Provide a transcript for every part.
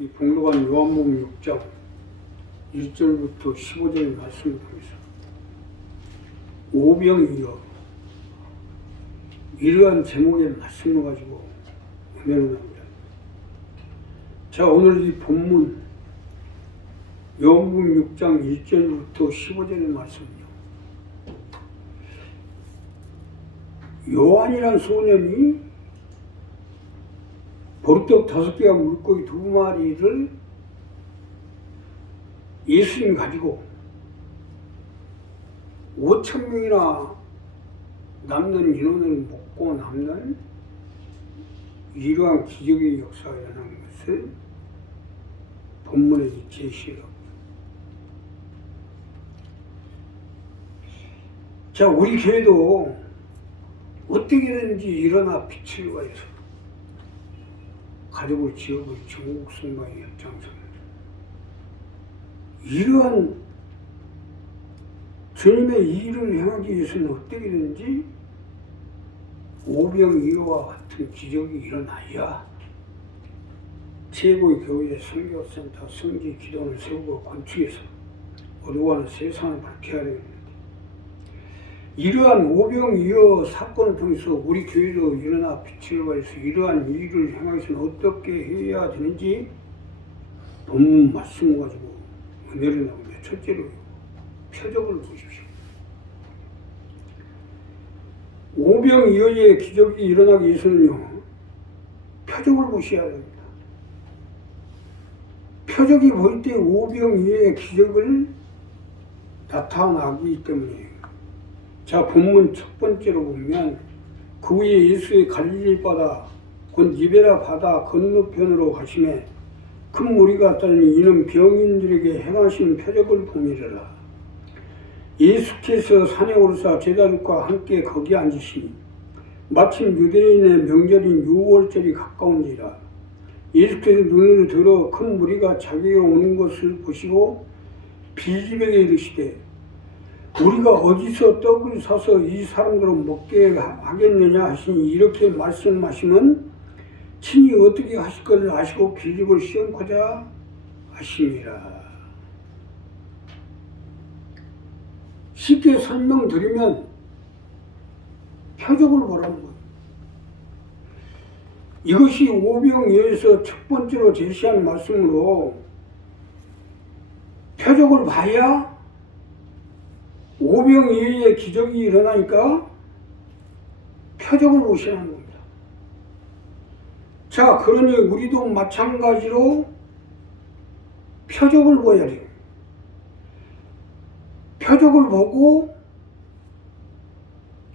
이 봉독한 요한복음 6장 1절부터 15절의 말씀을 통해서 오병이어 이러한 제목의 말씀을 가지고 은혜를 나눕니다. 자, 오늘 이 본문 요한복음 6장 1절부터 15절의 말씀은요, 요한이란 소년이 보리떡 5개와 물고기 2마리를 예수님 가지고 5,000명이나 남는 인원을 먹고 남는 이러한 기적의 역사가 일어난 것을 본문에 제시하고, 자, 우리 교회도 어떻게든지 일어나 빛을 발해서 가족을 지역을 전국 승방에 앞장섭니다. 이러한 주님의 일을 행하기 위해서는 어떻게든지 오병이어와 같은 기적이 일어나야 최고의 교회 선교센터 성지 기도원을 세우고 건축해서 어두워하는 세상을 밝혀야 됩니다. 이러한 오병이어 사건을 통해서 우리 교회도 일어나 빛을 발해서 이러한 일을 행하기 위해서는 어떻게 해야 되는지 본문 말씀을 가지고 은혜를 나옵니다. 첫째로 표적을 보십시오. 오병이어의 기적이 일어나기 위해서는요, 표적을 보셔야 됩니다. 표적이 보일 때 오병이어의 기적을 나타나기 때문이에요. 자, 본문 첫 번째로 보면 그 후에 예수의 갈릴리 바다 곧 니베라 바다 건너편으로 가시매 큰 무리가 따르니 이는 병인들에게 행하신 표적을 보미르라. 예수께서 산에 오르사 제자들과 함께 거기 앉으시니 마침 유대인의 명절인 유월절이 가까운지라. 예수께서 눈을 들어 큰 무리가 자기에게 오는 것을 보시고 빌립에게 이르시되 우리가 어디서 떡을 사서 이 사람들은 먹게 하겠느냐 하시니 이렇게 말씀하시면 친히 어떻게 하실 것을 아시고 빌립을 시험코자 하시니라. 쉽게 설명드리면 표적을 보라는 거예요. 이것이 오병이어에서 첫 번째로 제시한 말씀으로 표적을 봐야 오병이어의 기적이 일어나니까 표적을 보시라는 겁니다. 자, 그러니 우리도 마찬가지로 표적을 보아야 돼요. 표적을 보고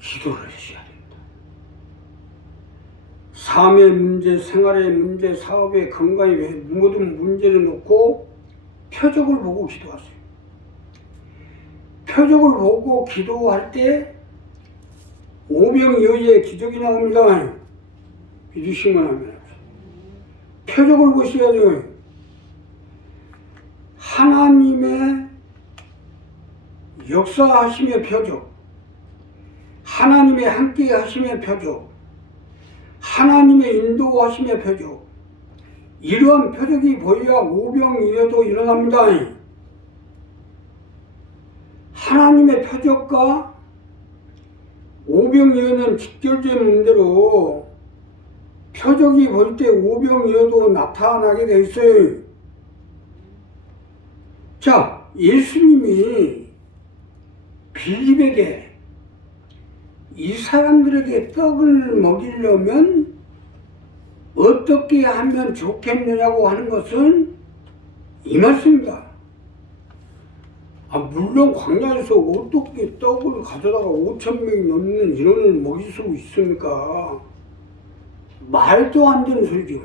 기도를 하셔야 됩니다. 삶의 문제, 생활의 문제, 사업의 건강의 모든 문제를 놓고 표적을 보고 기도하세요. 표적을 보고 기도할 때 오병이어의 기적이 나옵니다. 믿으시면 합니다. 표적을 보셔야 돼요. 하나님의 역사하심의 표적, 하나님의 함께 하심의 표적, 하나님의 인도하심의 표적, 이러한 표적이 보여야 오병이어도 일어납니다. 하나님의 표적과 오병이어는 직결된 문제로 표적이 보일 때 오병이어도 나타나게 돼 있어요. 자, 예수님이 빌립에게 이 사람들에게 떡을 먹이려면 어떻게 하면 좋겠느냐고 하는 것은 이 말씀입니다. 물론 광야에서 어떻게 떡을 가져다가 5,000명이 넘는 인원을 먹일 수 있습니까? 말도 안 되는 소리죠.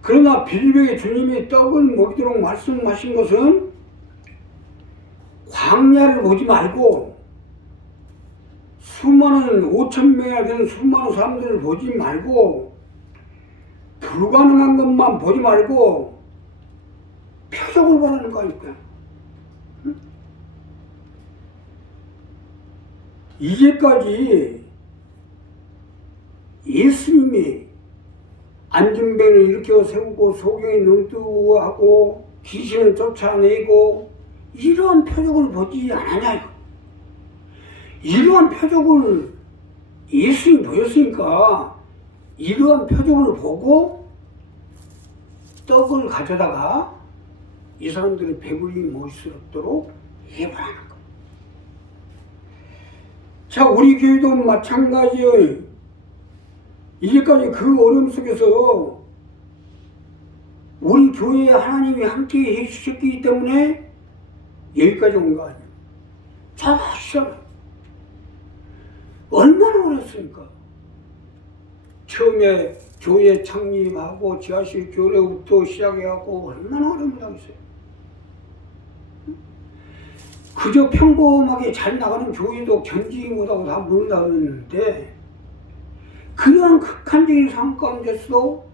그러나 빌립에게 주님이 떡을 먹이도록 말씀하신 것은 광야를 보지 말고 수많은 5,000명이나 되는 수많은 사람들을 보지 말고 불가능한 것만 보지 말고 표적을 보라는 거니까. 이제까지 예수님이 안진뱅을 일으켜 세우고 소경에 눈뜨하고 귀신을 쫓아내고 이러한 표적을 보지 않았냐 이거. 이러한 표적을 예수님이 보였으니까 이러한 표적을 보고 떡을 가져다가 이 사람들의 배불리 모일 수 없도록 예언하는 거. 자, 우리 교회도 마찬가지예요. 이제까지 그 어려움 속에서 우리 교회에 하나님이 함께 해주셨기 때문에 여기까지 온 거 아니에요. 잘 아시잖아요. 얼마나 어렵습니까? 처음에 교회 창립하고 지하실 교회부터 시작해갖고 얼마나 어려움을 당했어요. 그저 평범하게 잘 나가는 교회도 견디지 못하고 다 문을 닫았는데 그러한 극한적인 상황 가운데서도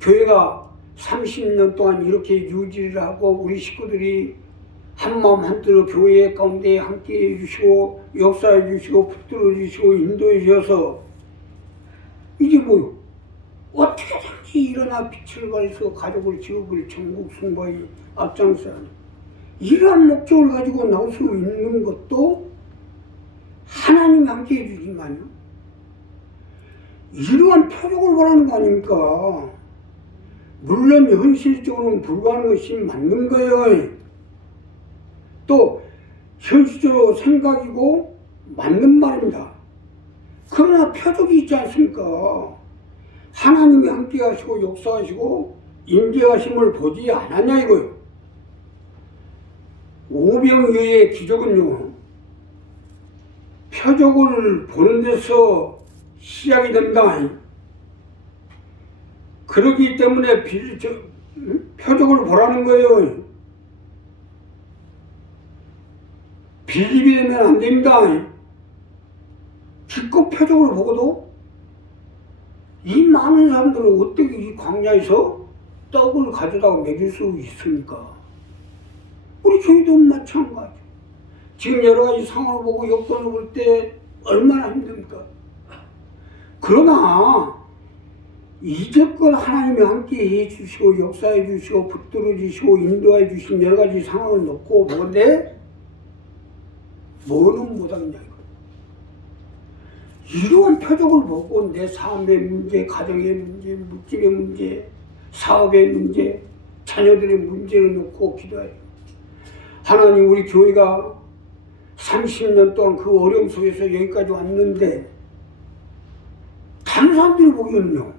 교회가 30년 동안 이렇게 유지를 하고 우리 식구들이 한마음 한뜻으로 교회 가운데 함께 해주시고 역사해 주시고 붙들어 주시고 인도해 주셔서 이게 뭐요? 어떻게든지 일어나 빛을 발해서 가족을 지옥을 전국 승부에 앞장서야 하는 이러한 목적을 가지고 나올 수 있는 것도 하나님이 함께 해주지만요. 이러한 표적을 바라는 거 아닙니까? 물론 현실적으로는 불가능한 것이 맞는 거예요. 또 현실적으로 생각이고 맞는 말입니다. 그러나 표적이 있지 않습니까? 하나님이 함께 하시고 역사하시고 임재하심을 보지 않았냐 이거예요. 오병이어의 기적은요, 표적을 보는 데서 시작이 됩니다. 그렇기 때문에 표적을 보라는 거예요. 빌립이 되면 안 됩니다. 기껏 표적을 보고도 이 많은 사람들은 어떻게 이 광야에서 떡을 가져다가 먹일 수 있습니까? 우리 교회도 마찬가지. 지금 여러 가지 상황을 보고 여건을 볼 때 얼마나 힘듭니까? 그러나 이제껏 하나님이 함께 해주시고 역사해 주시고 붙들어 주시고 인도해 주신 여러 가지 상황을 놓고 보는데 뭐는 못하겠냐 이거. 이러한 표적을 보고 내 삶의 문제, 가정의 문제, 물질의 문제, 사업의 문제, 자녀들의 문제를 놓고 기도해요. 하나님, 우리 교회가 30년 동안 그 어려움 속에서 여기까지 왔는데 다른 사람들이 보기에는요,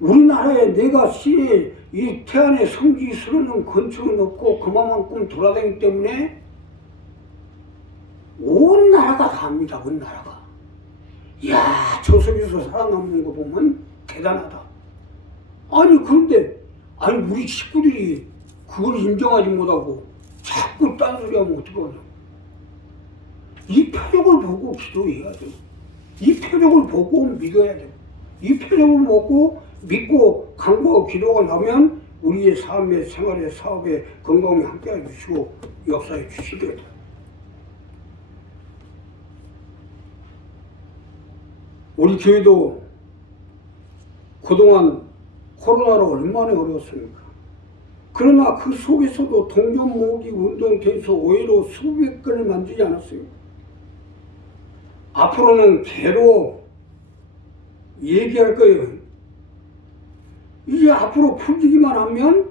우리나라에 내가 시에 이 태안에 성지 수련원 건축을 놓고 그만큼 돌아다니기 때문에 온 나라가 다 압니다. 온 나라가. 이야, 저 속에서 살아남는 거 보면 대단하다. 아니 그런데 우리 식구들이 그걸 인정하지 못하고 자꾸 딴소리 하면 어떡하냐. 이 표적을 보고 기도해야 돼요. 이 표적을 보고 믿어야 돼요. 이 표적을 보고 믿고 간구하고 기도가 나면 우리의 삶의 생활의 사업에 건강에 함께해 주시고 역사해 주시게 돼요. 우리 교회도 그동안 코로나로 얼마나 어려웠습니까? 그러나 그 속에서도 동전 모으기 운동돼서 오히려 수백 건을 만들지 않았어요. 앞으로는 개로 얘기할 거예요. 이제 앞으로 풀리기만 하면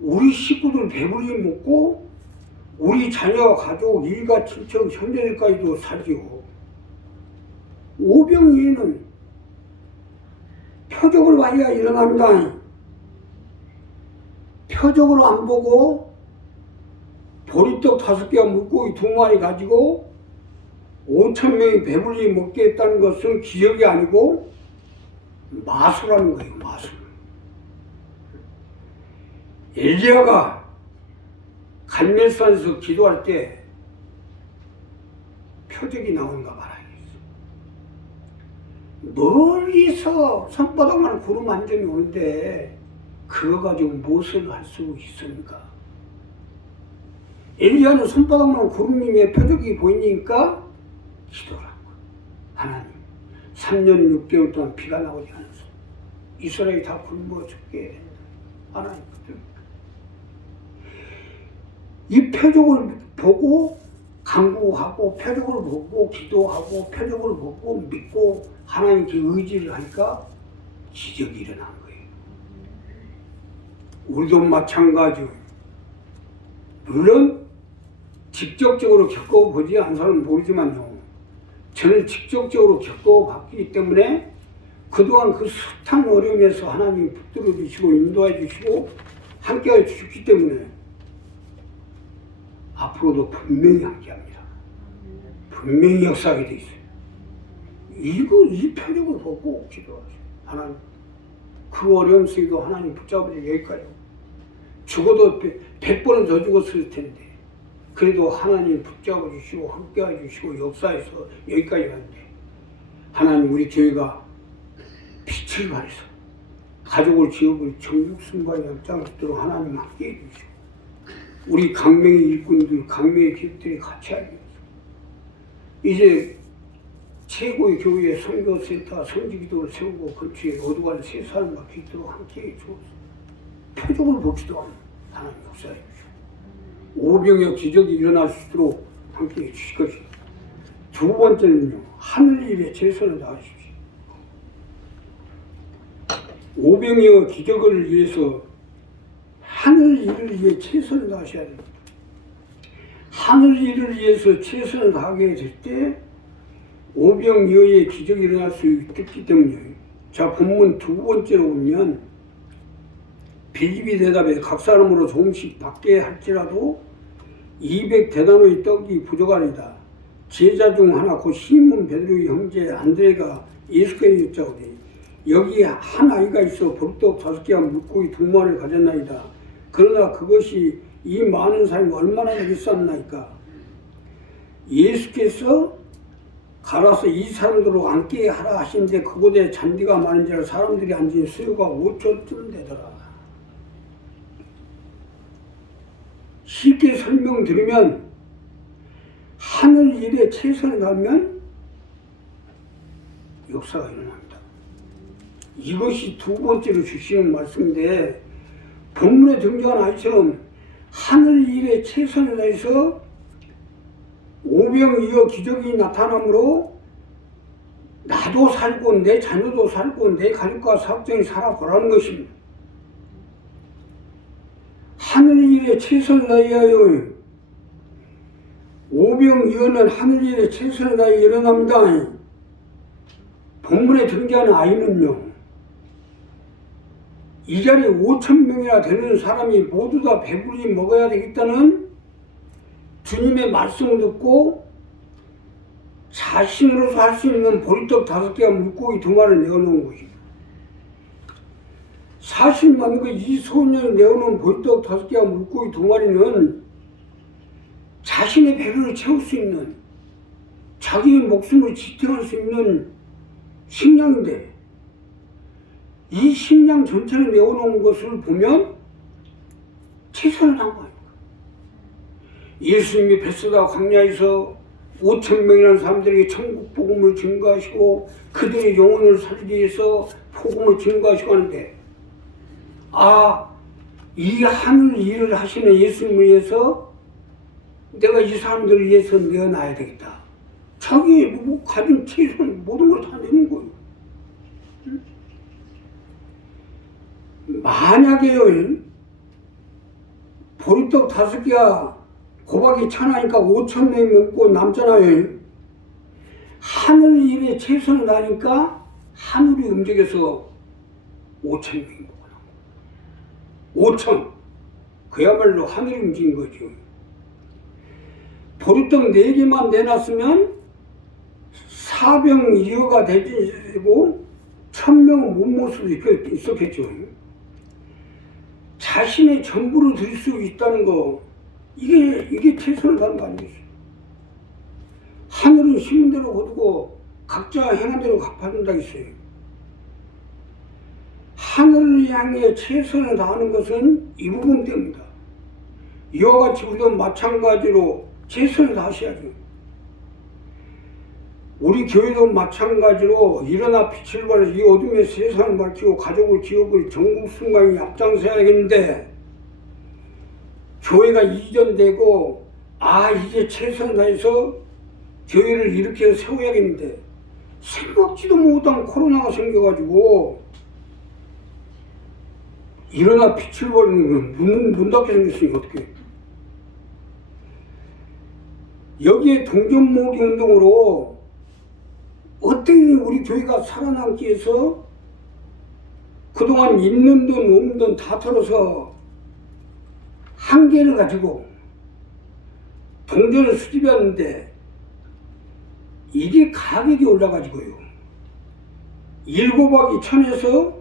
우리 식구들 배불리 먹고 우리 자녀, 가족, 일가, 친척, 형제들까지도 살지요. 오병이어는 표적을 봐야 일어납니다. 표적으로 안 보고 보리떡 5개와 물고기 2마리 가지고 5,000명이 배불리 먹게 했다는 것은 기적이 아니고 마술하는 거예요. 마술. 엘리야가 갈멜산에서 기도할 때 표적이 나오는가 봐라. 멀리서 손바닥만 구름 한 점이 오는데 그거 가지고 무엇을 할 수 있습니까? 엘리야는 손바닥만 구름님의 표적이 보이니까 기도를 한 거예요. 하나님, 3년 6개월 동안 비가 나오지 않았어요. 이스라엘이 다 굶어 죽게 하나님 이 표적을 보고 간구하고 표적을 보고 기도하고 표적을 보고 믿고 하나님께 의지를 하니까 기적이 일어난 거예요. 우리도 마찬가지요. 물론 직접적으로 겪어보지 않은 사람은 모르지만요. 저는 직접적으로 겪어봤기 때문에 그동안 그 숱한 어려움에서 하나님이 붙들어 주시고 인도해 주시고 함께해 주셨기 때문에 앞으로도 분명히 함께합니다. 분명히 역사하게 돼 있어요. 이 표적을 보고 기도하세요. 하나님 그 어려움 속에도 하나님 붙잡으시고 여기까지 죽어도 100번은 더 죽었을 텐데 그래도 하나님 붙잡아 주시고 함께해 주시고 역사해서 여기까지 왔는데 하나님 우리 교회가 빛을 발해서 가족을 지역을 전국 승부에 앞장서도록 하나님 함께해 주시고 우리 강명의 일꾼들 강명의 기업들이 같이 하기 위해서 이제 최고의 교회 선교센터 성지기도를 세우고 근처에 어두간 세 사람과 기도로 함께해 주어서 표적을 보기도 하는 하나님 역사해 주시고 오병이어 기적이 일어날 수 있도록 함께해 주실 것입니다. 두 번째는요. 하늘 일에 최선을 다하십시오. 오병이어 기적을 위해서 하늘 일을 위해 최선을 다하셔야 됩니다. 하늘 일을 위해서 최선을 다하게 될 때 오병이어의 기적이 일어날 수 있기 때문에 자 본문 두 번째로 보면 비집이 대답에 각 사람으로 조금씩 받게 할지라도 200대나무의 떡이 부족하리다. 제자 중 하나 곧 시몬 베드로의 형제 안드레가 예수께 여짜오되 여기 한 아이가 있어 보리떡 5개와 물고기 2마리를 가졌나이다. 그러나 그것이 이 많은 사람이 얼마나 비쌌나이까. 예수께서 갈아서 이 사람들로 앉게 하라 하시는데 그곳에 잔디가 많은지라 사람들이 앉은 수요가 5,000쯤 되더라. 쉽게 설명드리면 하늘 일에 최선을 다하면 역사가 일어납니다. 이것이 두 번째로 주시는 말씀인데 본문에 등장한 아이처럼 하늘 일에 최선을 다해서 오병이어 기적이 나타나므로 나도 살고 내 자녀도 살고 내 가족과 사업장이 살아보라는 것입니다. 하늘 일에 최선을 다해야 해요. 오병이어는 하늘 일에 최선을 다해 일어납니다. 본문에 등장하는 아이는요. 이 자리에 5,000명이나 되는 사람이 모두 다 배불리 먹어야 되겠다는 주님의 말씀을 듣고 자신으로서 할 수 있는 보리떡 5개와 물고기 2마리를 내어놓은 것입니다. 사실 맞는 이 소년이 내어놓은 보리떡 5개와 물고기 2마리는 자신의 배를 채울 수 있는 자기의 목숨을 지탱할 수 있는 식량인데 이 식량 전체를 내어놓은 것을 보면 최선을 다한 거예요. 예수님이 벳사다 광야에서 5,000명이라는 사람들에게 천국 복음을 증거하시고 그들의 영혼을 살리기 위해서 복음을 증거하시고 하는데 이 하늘 일을 하시는 예수님을 위해서 내가 이 사람들을 위해서 내어놔야 되겠다. 자기 가진 최선 모든 걸 다 내는 거예요. 만약에요 보리떡 5개야 고박이 1,000하니까 5,000명이 먹고 남잖아요. 하늘 일에 최선을 다하니까 하늘이 움직여서 5,000명이 먹고 5,000 그야말로 하늘이 움직인 거죠. 보리떡 4개만 내놨으면 사병 1여가 되고 1,000명은 못 먹을 수도 있었겠죠. 자신의 전부를 드릴 수 있다는 거 이게 최선을 다하는 거 아니겠어요? 하늘은 심은 대로 거두고 각자 행한 대로 갚아준다 했어요. 하늘을 향해 최선을 다하는 것은 이 부분 때문이다. 이와 같이 우리도 마찬가지로 최선을 다하셔야죠. 우리 교회도 마찬가지로 일어나 빛을 발해서 이 어둠의 세상을 밝히고 가족을 기업을 전국 순간에 앞장서야겠는데, 교회가 이전되고 이제 최선을 다해서 교회를 이렇게 세워야겠는데 생각지도 못한 코로나가 생겨가지고 일어나 빛을 발하는 문 닫게 생겼으니 어떡해. 여기에 동전 모으기 운동으로 어떻게 우리 교회가 살아남기 위해서 그동안 있는 돈 없는 돈 다 털어서 한계를 가지고 동전을 수집했는데 이게 가격이 올라가지고요. 7억이 1,000에서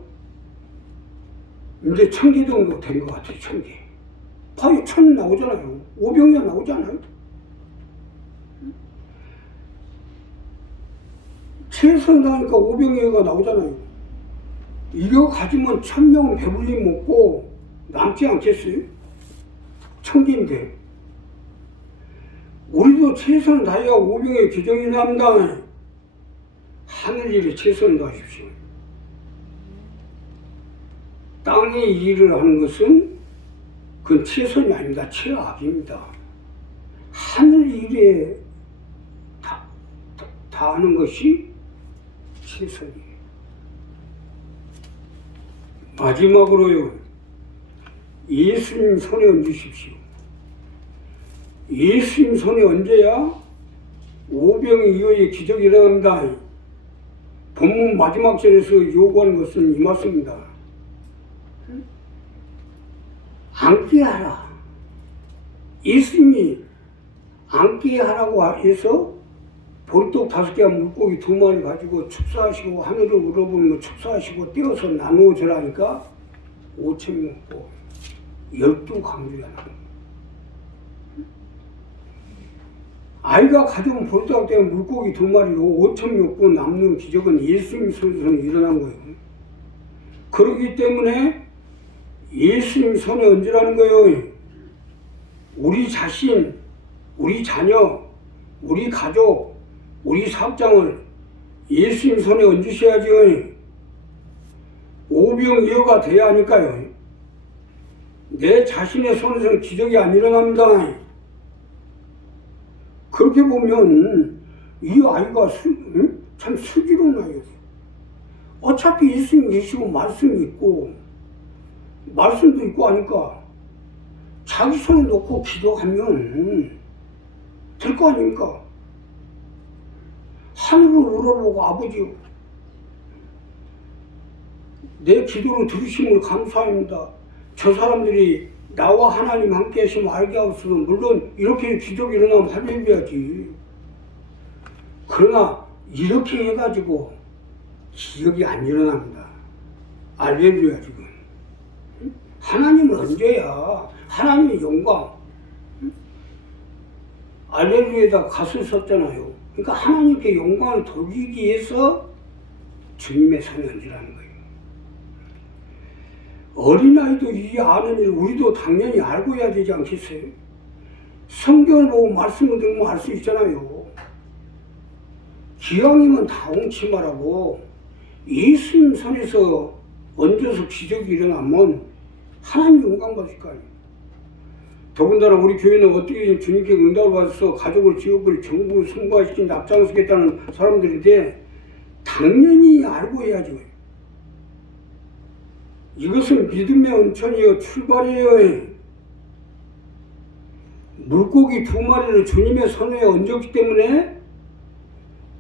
이제 1,000개 정도 된 것 같아요. 1,000개. 봐요. 1,000 나오잖아요. 5병이 나오잖아요. 최선 다하니까 5병이가 나오잖아요. 이거 가지면 1,000명은 배불리 먹고 남지 않겠어요? 1,000개인데. 우리도 최선을 다해야 5병의 규정이 납니다. 하늘 일에 최선을 다하십시오. 땅의 일을 하는 것은 그건 최선이 아닙니다. 최악입니다. 하늘 일에 다 하는 것이 최선이에요. 마지막으로요, 예수님 손에 얹으십시오. 예수님 손에 얹어야 오병 이후의 기적이 일어납니다. 본문 마지막 절에서 요구하는 것은 이 말씀입니다. 앉게 하라. 예수님이 앉게 하라고 해서 보리떡 5개와 물고기 2마리 가지고 축사하시고 하늘을 우러보면 축사하시고 떼어서 나누어 주라니까 5,000명 먹고 12강주가 나옵니다. 아이가 가져온 보리떡 때문에 물고기 2마리로 5,000명 먹고 남는 기적은 예수님 손에서 일어난 거예요. 그렇기 때문에 예수님 손에 얹으라는 거예요. 우리 자신, 우리 자녀, 우리 가족, 우리 사업장을 예수님 손에 얹으셔야죠. 오병이어가 돼야 하니까요. 내 자신의 손에서는 기적이 안 일어납니다. 그렇게 보면 이 아이가 참 슬기로운 아이였어요. 어차피 예수님 계시고 말씀이 있고 말씀도 있고 하니까 자기 손에 놓고 기도하면 될 거 아닙니까? 하늘을 우러보고 아버지 내 기도를 들으심을 감사합니다. 저 사람들이 나와 하나님 함께 하시면 알게 하옵소서. 물론 이렇게 기적이 일어나면 할렐루야지. 그러나 이렇게 해가지고 기적이 안 일어납니다. 할렐루야 지금. 하나님을 얹어야 하나님의 영광. 할렐루야에다 가수 썼잖아요. 그러니까 하나님께 영광을 돌리기 위해서 주님의 손에 얹으라는 거예요. 어린아이도 이 아는 일 우리도 당연히 알고 해야 되지 않겠어요? 성경을 보고 말씀을 들으면 알 수 있잖아요. 기왕이면 다 엉치 말하고 예수님 손에서 얹어서 기적이 일어나면 하나님 영광 받을 거 아니에요. 더군다나 우리 교회는 어떻게 주님께 응답을 받아서 가족을 지역을 전부 승부화시킨 앞장서겠다는 사람들인데 당연히 알고 해야죠. 이것은 믿음의 온천이요 출발이에요. 물고기 2마리를 주님의 손에 얹었기 때문에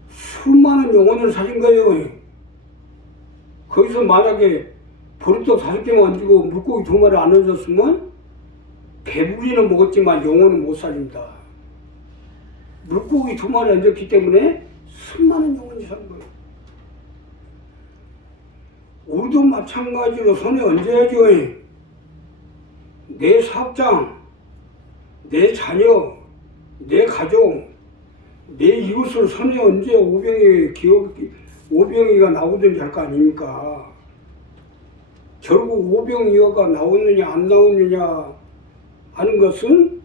수많은 영혼을 살린 거예요. 거기서 만약에 보리떡 5개만 얹고 물고기 2마리 안 얹었으면 배부리는 먹었지만 영혼은 못 살린다. 물고기 2마리 얹었기 때문에 수많은 영혼이 사는 거예요. 우리도 마찬가지로 손에 얹어야죠. 내 사업장, 내 자녀, 내 가족, 내 이웃을 손에 얹어야 오병이가 나오든지 할 거 아닙니까? 결국 오병이어가 나오느냐 안 나오느냐 하는 것은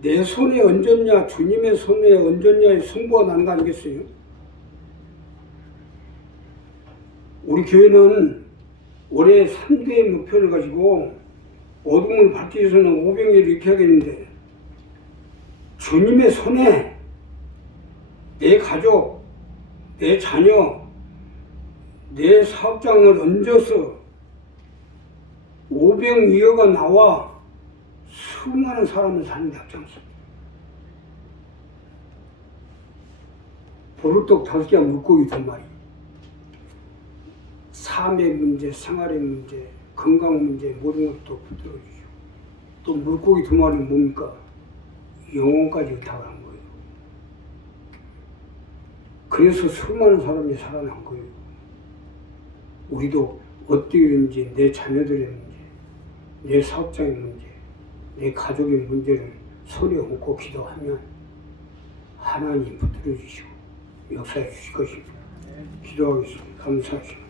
내 손에 얹었냐 주님의 손에 얹었냐의 승부가 난 거 아니겠어요? 우리 교회는 올해 3대의 목표를 가지고 어둠을 밝기 위해서는 500일 이렇게 하겠는데 주님의 손에 내 가족, 내 자녀, 내 사업장을 얹어서 500여가 나와 수많은 사람을 사는 데 앞장섭니다. 보루떡 5개, 물고기 2마리. 삶의 문제, 생활의 문제, 건강 문제 모든 것을 또 붙들어주죠. 또 물고기 2마리는 뭡니까? 영혼까지 의탁을 한 거예요. 그래서 수많은 사람이 살아난 거예요. 우리도 어떻게든지 내 자녀들의 문제, 내 사업장의 문제, 내 가족의 문제를 손에 얹고 기도하면 하나님 붙들어 주시고 역사해 주실 것입니다. 기도하겠습니다. 감사합니다.